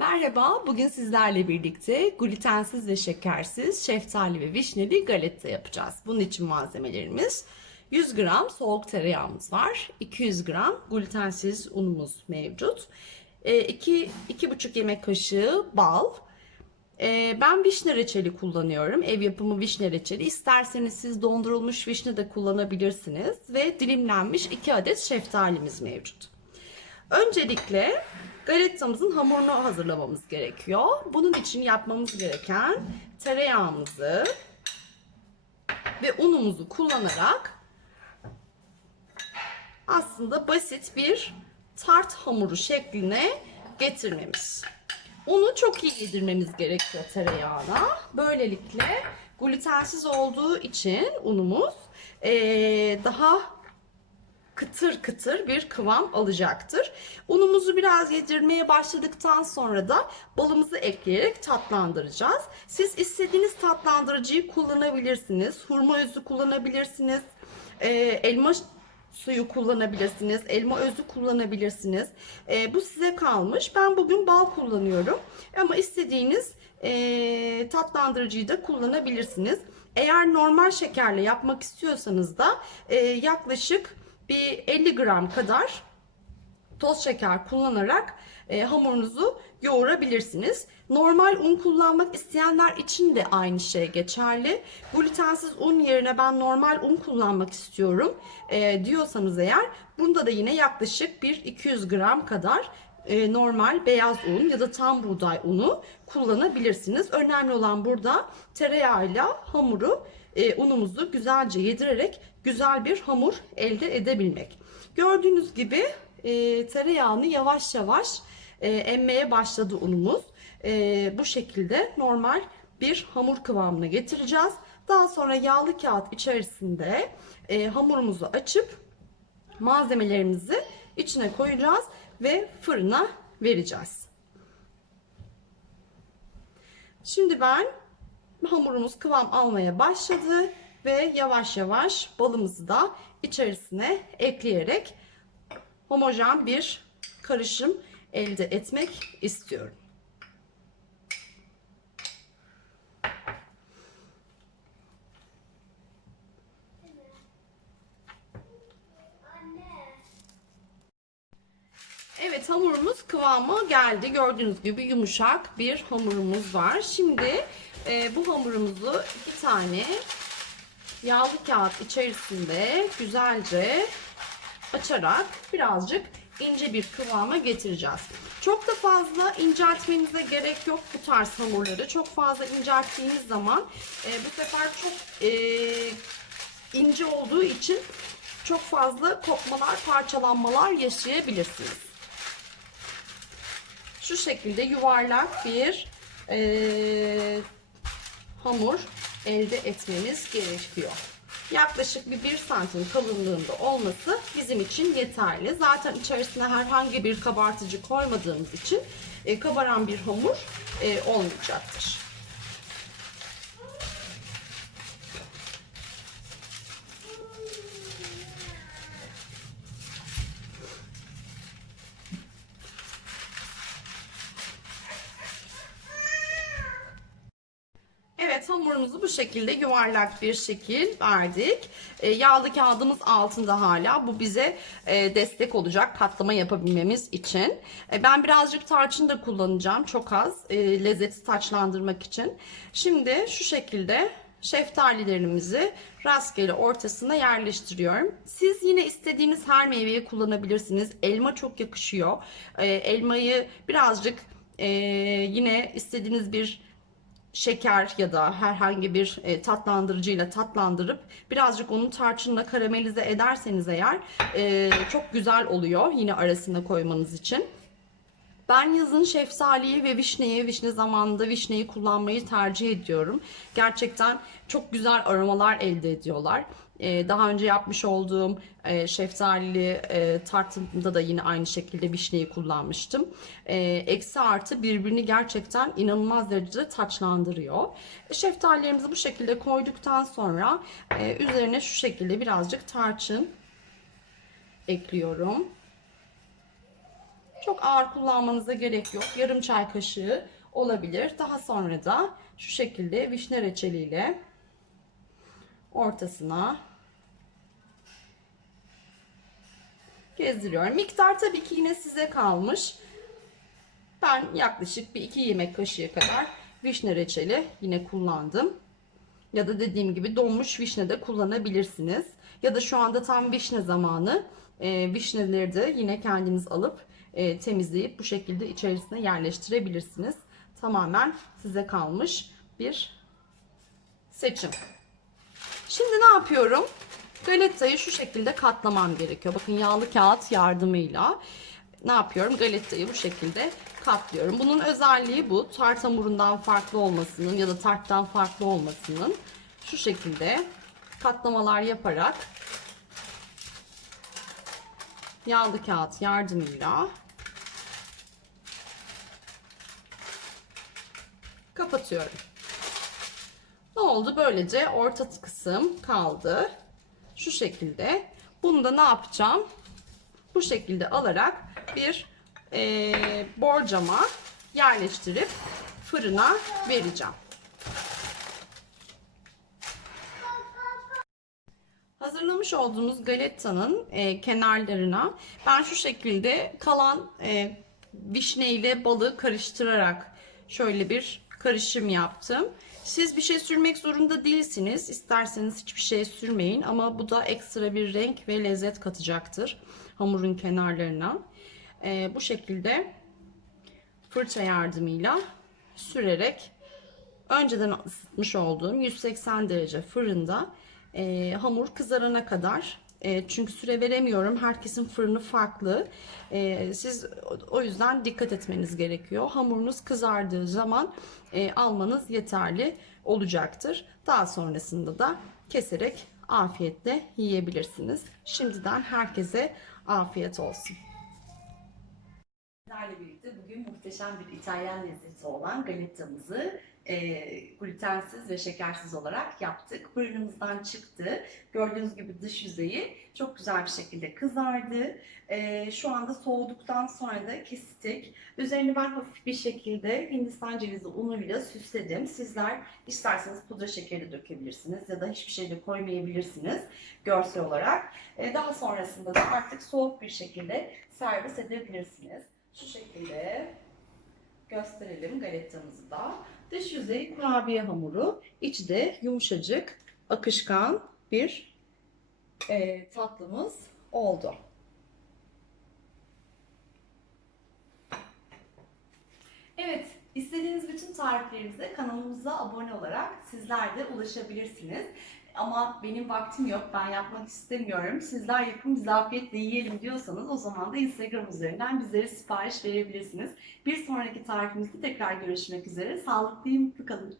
Merhaba, bugün sizlerle birlikte glutensiz ve şekersiz şeftali ve vişneli galeta yapacağız. Bunun için malzemelerimiz 100 gram soğuk tereyağımız var, 200 gram glutensiz unumuz mevcut, 2 2,5 yemek kaşığı bal, e, ben vişne reçeli kullanıyorum. Ev yapımı vişne reçeli. İsterseniz siz dondurulmuş vişne de kullanabilirsiniz. Ve dilimlenmiş 2 adet şeftalimiz mevcut. Öncelikle galetamızın hamurunu hazırlamamız gerekiyor. Bunun için yapmamız gereken tereyağımızı ve unumuzu kullanarak aslında basit bir tart hamuru şekline getirmemiz. Unu çok iyi yedirmemiz gerekiyor tereyağına. Böylelikle glutensiz olduğu için unumuz eee, daha kıtır kıtır bir kıvam alacaktır. Unumuzu biraz yedirmeye başladıktan sonra da balımızı ekleyerek tatlandıracağız. Siz istediğiniz tatlandırıcıyı kullanabilirsiniz. Hurma özü kullanabilirsiniz. Ee, elma suyu kullanabilirsiniz. Elma özü kullanabilirsiniz. Ee, bu size kalmış. Ben bugün bal kullanıyorum. Ama istediğiniz e, tatlandırıcıyı da kullanabilirsiniz. Eğer normal şekerle yapmak istiyorsanız da yaklaşık bir 50 gram kadar toz şeker kullanarak e, hamurunuzu yoğurabilirsiniz. Normal un kullanmak isteyenler için de aynı şey geçerli. Glutensiz un yerine ben normal un kullanmak istiyorum e, diyorsanız eğer bunda da yine yaklaşık bir 200 gram kadar e, normal beyaz un ya da tam buğday unu kullanabilirsiniz. Önemli olan burada tereyağıyla hamuru e, unumuzu güzelce yedirerek güzel bir hamur elde edebilmek. Gördüğünüz gibi e, tereyağını yavaş yavaş e, emmeye başladı unumuz. E, bu şekilde normal bir hamur kıvamına getireceğiz. Daha sonra yağlı kağıt içerisinde e, hamurumuzu açıp malzemelerimizi içine koyacağız ve fırına vereceğiz. Şimdi ben hamurumuz kıvam almaya başladı ve yavaş yavaş balımızı da içerisine ekleyerek homojen bir karışım elde etmek istiyorum. Hamurumuz kıvamı geldi. Gördüğünüz gibi yumuşak bir hamurumuz var. Şimdi e, bu hamurumuzu iki tane yağlı kağıt içerisinde güzelce açarak birazcık ince bir kıvama getireceğiz. Çok da fazla inceltmenize gerek yok bu tarz hamurları. Çok fazla incelttiğiniz zaman e, bu sefer çok e, ince olduğu için çok fazla kopmalar, parçalanmalar yaşayabilirsiniz. Şu şekilde yuvarlak bir e, hamur elde etmemiz gerekiyor. Yaklaşık bir 1 santim kalınlığında olması bizim için yeterli. Zaten içerisine herhangi bir kabartıcı koymadığımız için e, kabaran bir hamur e, olmayacaktır. Evet hamurumuzu bu şekilde yuvarlak bir şekil verdik. E, yağlı kağıdımız altında hala. Bu bize e, destek olacak katlama yapabilmemiz için. E, ben birazcık tarçın da kullanacağım. Çok az e, lezzeti taçlandırmak için. Şimdi şu şekilde şeftalilerimizi rastgele ortasına yerleştiriyorum. Siz yine istediğiniz her meyveyi kullanabilirsiniz. Elma çok yakışıyor. E, elmayı birazcık e, yine istediğiniz bir şeker ya da herhangi bir e, tatlandırıcıyla tatlandırıp birazcık onu tarçınla karamelize ederseniz eğer e, çok güzel oluyor yine arasına koymanız için. Ben yazın şeftaliyi ve vişneyi, vişne zamanında vişneyi kullanmayı tercih ediyorum. Gerçekten çok güzel aromalar elde ediyorlar. Ee, daha önce yapmış olduğum e, şeftalili e, tartımda da yine aynı şekilde vişneyi kullanmıştım. E, eksi artı birbirini gerçekten inanılmaz derecede taçlandırıyor. Şeftalilerimizi bu şekilde koyduktan sonra e, üzerine şu şekilde birazcık tarçın ekliyorum. Çok ağır kullanmanıza gerek yok. Yarım çay kaşığı olabilir. Daha sonra da şu şekilde vişne reçeliyle ortasına gezdiriyorum. Miktar tabii ki yine size kalmış. Ben yaklaşık bir iki yemek kaşığı kadar vişne reçeli yine kullandım. Ya da dediğim gibi donmuş vişne de kullanabilirsiniz. Ya da şu anda tam vişne zamanı. E, vişneleri de yine kendiniz alıp e, temizleyip bu şekilde içerisine yerleştirebilirsiniz. Tamamen size kalmış bir seçim. Şimdi ne yapıyorum? Galettayı şu şekilde katlamam gerekiyor. Bakın yağlı kağıt yardımıyla ne yapıyorum? Galettayı bu şekilde katlıyorum. Bunun özelliği bu. Tart hamurundan farklı olmasının ya da tarttan farklı olmasının şu şekilde katlamalar yaparak yağlı kağıt yardımıyla kapatıyorum. Ne oldu? Böylece orta kısım kaldı. Şu şekilde. Bunu da ne yapacağım? Bu şekilde alarak bir e, borcama yerleştirip fırına vereceğim. Hazırlamış olduğumuz galettanın e, kenarlarına ben şu şekilde kalan e, vişne ile balı karıştırarak şöyle bir karışım yaptım. Siz bir şey sürmek zorunda değilsiniz. İsterseniz hiçbir şey sürmeyin ama bu da ekstra bir renk ve lezzet katacaktır hamurun kenarlarına. E, bu şekilde fırça yardımıyla sürerek önceden ısıtmış olduğum 180 derece fırında e, hamur kızarana kadar e, çünkü süre veremiyorum. Herkesin fırını farklı. E, siz o yüzden dikkat etmeniz gerekiyor. Hamurunuz kızardığı zaman e, almanız yeterli olacaktır. Daha sonrasında da keserek afiyetle yiyebilirsiniz. Şimdiden herkese afiyet olsun. Sizlerle birlikte bugün muhteşem bir İtalyan lezzeti olan galettamızı e, glutensiz ve şekersiz olarak yaptık. Fırınımızdan çıktı. Gördüğünüz gibi dış yüzeyi çok güzel bir şekilde kızardı. E, şu anda soğuduktan sonra da kestik. Üzerini ben hafif bir şekilde Hindistan cevizi unuyla süsledim. Sizler isterseniz pudra şekeri dökebilirsiniz ya da hiçbir şey de koymayabilirsiniz görsel olarak. E, daha sonrasında da artık soğuk bir şekilde servis edebilirsiniz. Şu şekilde gösterelim galettamızı da. Dış yüzey kurabiye hamuru, içi de yumuşacık, akışkan bir e, tatlımız oldu. Evet, istediğiniz bütün tariflerimize kanalımıza abone olarak sizler de ulaşabilirsiniz. Ama benim vaktim yok, ben yapmak istemiyorum. Sizler yapın, biz afiyetle yiyelim diyorsanız o zaman da Instagram üzerinden bizlere sipariş verebilirsiniz. Bir sonraki tarifimizde tekrar görüşmek üzere. Sağlıklı, kalın.